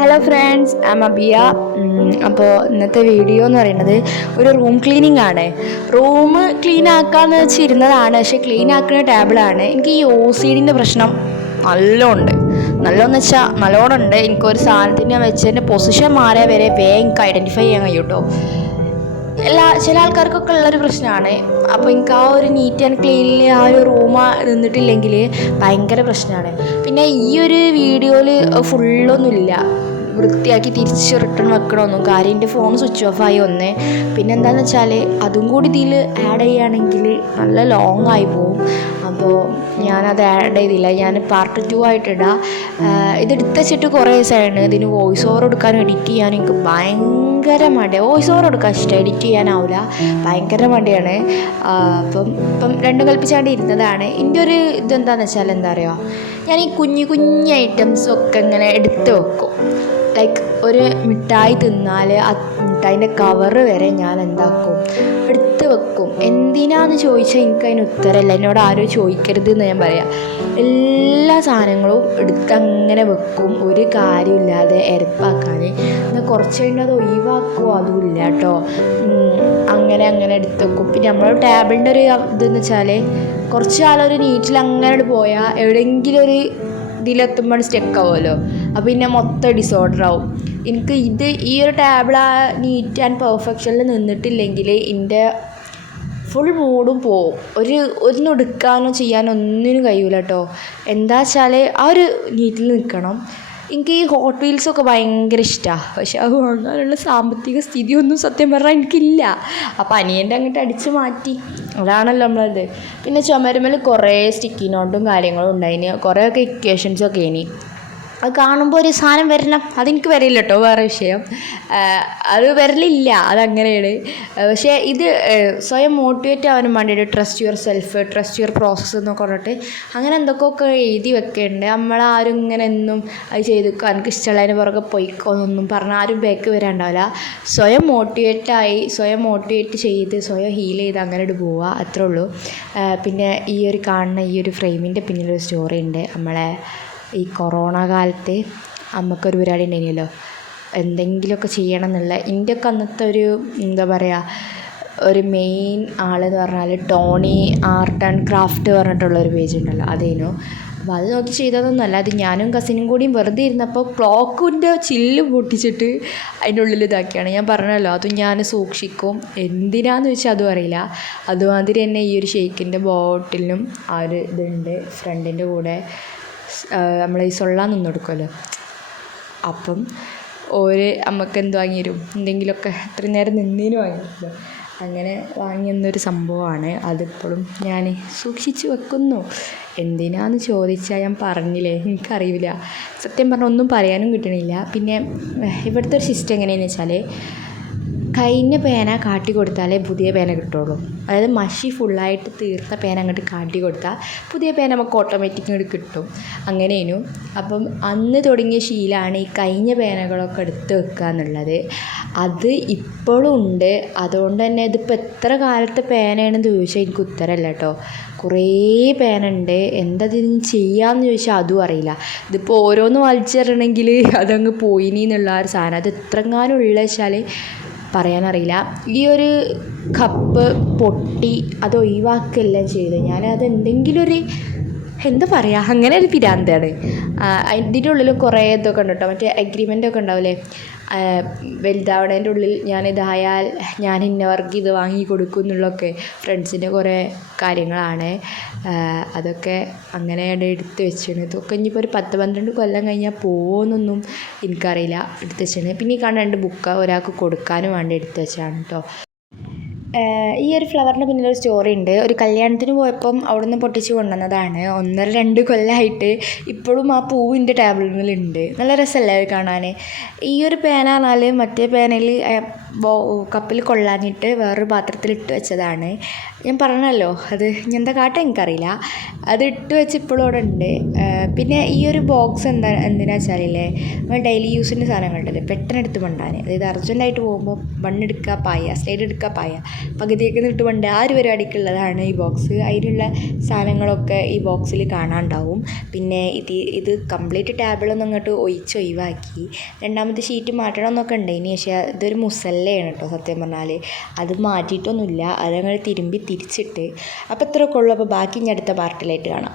Hello friends, ആം അബിയ. അപ്പോൾ ഇന്നത്തെ video എന്ന് പറയുന്നത് ഒരു റൂം ക്ലീനിങ് ആണ്. റൂം ക്ലീൻ ആക്കാമെന്ന് വെച്ചിരുന്നതാണ്, പക്ഷേ ക്ലീൻ ആക്കുന്ന ടേബിളാണ്. എനിക്ക് ഈ OCDൻ്റെ പ്രശ്നം നല്ലോണ്ട്. നല്ലോന്ന് വെച്ചാൽ നല്ലോണം ഉണ്ട്. എനിക്കൊരു സാധനത്തിനെ വെച്ചതിൻ്റെ പൊസിഷൻ മാറിയാൽ വരെ വേഗം എനിക്ക് ഐഡൻറ്റിഫൈ ചെയ്യാൻ കഴിയും കേട്ടോ. ചില ആൾക്കാർക്കൊക്കെ ഉള്ളൊരു പ്രശ്നമാണ്. അപ്പോൾ എനിക്ക് ആ ഒരു നീറ്റ് ആൻഡ് ക്ലീനിൽ ആ ഒരു റൂം നിന്നിട്ടില്ലെങ്കിൽ ഭയങ്കര പ്രശ്നമാണ്. പിന്നെ ഈ ഒരു വീഡിയോയിൽ ഫുള്ളൊന്നുമില്ല, വൃത്തിയാക്കി തിരിച്ച് റിട്ടേൺ വെക്കണമൊന്നും. കാര്യം എൻ്റെ ഫോൺ സ്വിച്ച് ഓഫ് ആയി ഒന്ന്. പിന്നെ എന്താണെന്ന് വെച്ചാൽ അതും കൂടി ഇതിൽ ആഡ് ചെയ്യുകയാണെങ്കിൽ നല്ല ലോങ് ആയി പോവും. അപ്പോൾ ഞാനത് ആഡ് ചെയ്തില്ല. ഞാൻ പാർട്ട് 2 ആയിട്ടിടാം. ഇതെടുത്ത് വെച്ചിട്ട് കുറേ ദിവസമാണ്. ഇതിന് വോയിസ് ഓവർ കൊടുക്കാനും എഡിറ്റ് ചെയ്യാനും എനിക്ക് ഭയങ്കര മടിയാണ്. വോയിസ് ഓവർ കൊടുക്കാൻ ഇഷ്ടം, എഡിറ്റ് ചെയ്യാനാവില്ല, ഭയങ്കര മടിയാണ്. ഇപ്പം രണ്ടും കൽപ്പിച്ചാണ്ട് ഇരുന്നതാണ്. എൻ്റെ ഒരു ഇതെന്താണെന്ന് വെച്ചാൽ എന്താ പറയുക, ഞാൻ ഈ കുഞ്ഞു ഐറ്റംസൊക്കെ ഇങ്ങനെ എടുത്ത് വെക്കും. ലൈക്ക് ഒരു മിഠായി തിന്നാൽ ആ മിഠായിൻ്റെ കവറ് വരെ ഞാൻ എന്താക്കും, എടുത്ത് വെക്കും. എന്തിനാന്ന് ചോദിച്ചാൽ എനിക്കതിന് ഉത്തരമില്ല. എന്നോട് ആരും ചോദിക്കരുത് എന്ന് ഞാൻ പറയാം. എല്ലാ സാധനങ്ങളും എടുത്ത് അങ്ങനെ വെക്കും, ഒരു കാര്യമില്ലാതെ എരപ്പാക്കാൻ. എന്നാൽ കുറച്ച് കഴിഞ്ഞാൽ അത് ഒഴിവാക്കുമോ അതുമില്ല കേട്ടോ. അങ്ങനെ എടുത്ത് വെക്കും. പിന്നെ നമ്മൾ ടേബിളിൻ്റെ ഒരു ഇതെന്ന് വെച്ചാൽ കുറച്ച് കാലം നീറ്റിൽ അങ്ങനെ പോയാൽ എവിടെയെങ്കിലും ഒരു ഇതിലെത്തുമ്പോൾ സ്റ്റെക്കാവുമല്ലോ. അപ്പോൾ പിന്നെ മൊത്തം ഡിസോർഡർ ആവും. എനിക്ക് ഈ ഒരു ടേബിൾ ആ നീറ്റ് ആൻഡ് പെർഫെക്ഷനിൽ നിന്നിട്ടില്ലെങ്കിൽ എൻ്റെ ഫുൾ മൂഡും പോവും. ഒന്നും എടുക്കാനോ ചെയ്യാനോ ഒന്നിനും കഴിയൂല കേട്ടോ. എന്താ വെച്ചാൽ ആ ഒരു നീറ്റിൽ നിൽക്കണം. എനിക്ക് ഈ ഹോട്ട് വീൽസൊക്കെ ഭയങ്കര ഇഷ്ടമാണ്, പക്ഷെ അത് വാങ്ങാനുള്ള സാമ്പത്തിക സ്ഥിതിയൊന്നും സത്യം പറഞ്ഞാൽ എനിക്കില്ല. അപ്പോൾ അനിയൻ്റെ അങ്ങോട്ട് അടിച്ച് മാറ്റി, അതാണല്ലോ നമ്മളത്. പിന്നെ ചുമരുമേൽ കുറേ സ്റ്റിക്കി നോട്ടും കാര്യങ്ങളും ഉണ്ടായിന്, കുറേയൊക്കെ ഇക്വേഷൻസൊക്കെ ഇനി അത് കാണുമ്പോൾ ഒരു സാധനം വരണം. അതെനിക്ക് വരില്ല കേട്ടോ, വേറെ വിഷയം. അത് വരലില്ല, അതങ്ങനെയാണ്. പക്ഷേ ഇത് സ്വയം മോട്ടിവേറ്റ് ആവാനും വേണ്ടിയിട്ട് trust your self, trust your process എന്നൊക്കെ പറഞ്ഞിട്ട് അങ്ങനെ എന്തൊക്കെയൊക്കെ എഴുതി വെക്കുന്നുണ്ട്. നമ്മളാരും ഇങ്ങനെ എന്നും അത് ചെയ്തിക്കോ, എനിക്ക് ഇഷ്ടമുള്ളതിന് പുറകെ പോയിക്കോന്നൊന്നും പറഞ്ഞാൽ ആരും ബാക്ക് വരാണ്ടാവില്ല. സ്വയം മോട്ടിവേറ്റ് ചെയ്ത് സ്വയം ഹീൽ ചെയ്ത് അങ്ങനെ പോവുക, അത്രേ ഉള്ളൂ. പിന്നെ ഈ ഒരു കാണുന്ന ഈ ഒരു ഫ്രെയിമിൻ്റെ പിന്നിലൊരു സ്റ്റോറി ഉണ്ട്. നമ്മളെ ഈ കൊറോണ കാലത്ത് അമ്മക്കൊരു പരിപാടി ഉണ്ടായിരുന്നല്ലോ, എന്തെങ്കിലുമൊക്കെ ചെയ്യണം എന്നുള്ള. ഇന്ത്യക്ക് അന്നത്തെ ഒരു എന്താ പറയുക, ഒരു മെയിൻ ആളെന്ന് പറഞ്ഞാൽ ടോണി ആർട്ട് ആൻഡ് ക്രാഫ്റ്റ് പറഞ്ഞിട്ടുള്ളൊരു പേജ് ഉണ്ടല്ലോ, അതേനു. അപ്പോൾ അത് നോക്കി ചെയ്തതൊന്നുമല്ല. അത് ഞാനും കസിനും കൂടിയും വെറുതെ ഇരുന്നപ്പോൾ ക്ലോക്കിൻ്റെ ചില്ല് പൊട്ടിച്ചിട്ട് അതിൻ്റെ ഉള്ളിൽ ഇതാക്കിയാണ്. ഞാൻ പറഞ്ഞല്ലോ, അതും ഞാൻ സൂക്ഷിക്കും. എന്തിനാന്ന് വെച്ചാൽ അതും അറിയില്ല. അതുമാതിരി തന്നെ ഈ ഒരു ഷെയ്ക്കിൻ്റെ ബോട്ടിലിനും ആ ഒരു ഇതുണ്ട് ഫ്രണ്ടിൻ്റെ കൂടെ. നമ്മൾ ഈ സൊള്ളാൻ നിന്ന് കൊടുക്കുമല്ലോ, അപ്പം അമ്മക്ക് എന്ത് വാങ്ങിത്തരും, എന്തെങ്കിലുമൊക്കെ അത്രയും നേരം നിന്നതിന് വാങ്ങിയിട്ടില്ല, അങ്ങനെ വാങ്ങിയെന്നൊരു സംഭവമാണ്. അതിപ്പോഴും ഞാൻ സൂക്ഷിച്ച് വെക്കുന്നു. എന്തിനാന്ന് ചോദിച്ചാൽ ഞാൻ പറഞ്ഞില്ലേ, എനിക്കറിയില്ല സത്യം പറഞ്ഞാൽ, ഒന്നും പറയാനും കിട്ടണില്ല. പിന്നെ ഇവിടുത്തെ ഒരു സിസ്റ്റം എങ്ങനെയാണെന്ന് വെച്ചാൽ, കഴിഞ്ഞ പേന കാട്ടി കൊടുത്താലേ പുതിയ പേന കിട്ടുള്ളൂ. അതായത് മഷി ഫുള്ളായിട്ട് തീർത്ത പേന അങ്ങോട്ട് കാട്ടി കൊടുത്താൽ പുതിയ പേന നമുക്ക് ഓട്ടോമാറ്റിക് ഇങ്ങോട്ട് കിട്ടും. അങ്ങനെയായിരുന്നു. അപ്പം അന്ന് തുടങ്ങിയ ശീലമാണ് ഈ കഴിഞ്ഞ പേനകളൊക്കെ എടുത്ത് വെക്കുക എന്നുള്ളത്. അത് ഇപ്പോഴും ഉണ്ട്. അതുകൊണ്ട് തന്നെ ഇതിപ്പോൾ എത്ര കാലത്തെ പേനയാണെന്ന് ചോദിച്ചാൽ എനിക്ക് ഉത്തരമല്ല കേട്ടോ. കുറേ പേന ഉണ്ട്. എന്തതിന് ചെയ്യാമെന്ന് ചോദിച്ചാൽ അതും അറിയില്ല. ഇതിപ്പോൾ ഓരോന്ന് വലിച്ചെറിയണമെങ്കിൽ അതങ്ങ് പോയിനി എന്നുള്ള ഒരു സാധനം. അത് എത്രങ്ങാനും ഉള്ള വെച്ചാൽ പറയാനറിയില്ല. ഈ ഒരു കപ്പ് പൊട്ടി അത് ഒഴിവാക്കുകയെല്ലാം ചെയ്ത് ഞാനത് എന്തെങ്കിലും ഒരു എന്താ പറയുക, അങ്ങനെ ഒരു പിരാന്താണ്. അതിൻ്റെ ഉള്ളിൽ കുറേ ഇതൊക്കെ ഉണ്ട് കേട്ടോ, മറ്റേ അഗ്രിമെൻ്റൊക്കെ ഉണ്ടാവില്ലേ, വലുതാവണേൻ്റെ ഉള്ളിൽ ഞാനിതായാൽ ഞാൻ ഇന്നവർക്ക് ഇത് വാങ്ങി കൊടുക്കും എന്നുള്ളതൊക്കെ ഫ്രണ്ട്സിൻ്റെ കുറേ കാര്യങ്ങളാണ്. അതൊക്കെ അങ്ങനെ എടുത്ത് വെച്ചാണ്. ഇതൊക്കെ ഇനിയിപ്പോൾ ഒരു 10-12 കൊല്ലം കഴിഞ്ഞാൽ പോകുമെന്നൊന്നും എനിക്കറിയില്ല. എടുത്ത് വെച്ചാണ്. പിന്നെ ഈ കാണുന്ന 2 ബുക്ക് ഒരാൾക്ക് കൊടുക്കാനും വേണ്ടി എടുത്ത് വെച്ചാണ് കേട്ടോ. ഈ ഒരു ഫ്ലവറിൻ്റെ പിന്നിലൊരു സ്റ്റോറി ഉണ്ട്. ഒരു കല്യാണത്തിന് പോയപ്പം അവിടെ നിന്ന് പൊട്ടിച്ച് കൊണ്ടുവന്നതാണ്. 1.5-2 കൊല്ലമായിട്ട് ഇപ്പോഴും ആ പൂവിൻ്റെ ടേബിളിലുണ്ട്. നല്ല രസമല്ലേ അത് കാണാൻ. ഈ ഒരു പേന പറഞ്ഞാൽ മറ്റേ പേനയിൽ കപ്പിൽ കൊള്ളാനിട്ട് വേറൊരു പാത്രത്തിലിട്ട് വെച്ചതാണ്. ഞാൻ പറഞ്ഞല്ലോ, അത് എന്താ കാട്ടാൻ എനിക്കറിയില്ല. അത് ഇട്ട് വെച്ച് ഇപ്പോഴും അവിടെ ഉണ്ട്. പിന്നെ ഈ ഒരു ബോക്സ് എന്തിനാ വെച്ചാലില്ലേ, നമ്മൾ ഡെയിലി യൂസിൻ്റെ സാധനങ്ങളുണ്ടല്ലേ, പെട്ടെന്ന് എടുത്ത് കൊണ്ടാൻ. അതായത് അർജൻറ്റായിട്ട് പോകുമ്പോൾ ബണ്ണെടുക്കുക, പായ, സ്ലൈഡ് എടുക്കുക, പായ, പകുതിയൊക്കെ ഇട്ട് കൊണ്ട് ആ ഒരു പരിപാടിക്കുള്ളതാണ് ഈ ബോക്സ്. അതിലുള്ള സാധനങ്ങളൊക്കെ ഈ ബോക്സിൽ കാണാനുണ്ടാവും. പിന്നെ ഇത് കംപ്ലീറ്റ് ടേബിളൊന്നും അങ്ങോട്ട് ഒഴിവാക്കി. രണ്ടാമത്തെ ഷീറ്റ് മാറ്റണം എന്നൊക്കെ ഉണ്ടായിന്. പക്ഷേ ഇതൊരു മുസല്ലയാണ് കേട്ടോ സത്യം പറഞ്ഞാൽ. അത് മാറ്റിയിട്ടൊന്നുമില്ല, അതങ്ങനെ തിരിച്ചിട്ട്. അപ്പോൾ ഇത്രയൊക്കെ ഉള്ളൂ. അപ്പോൾ ബാക്കി ഇനി അടുത്ത പാർട്ടിലായിട്ട് കാണാം.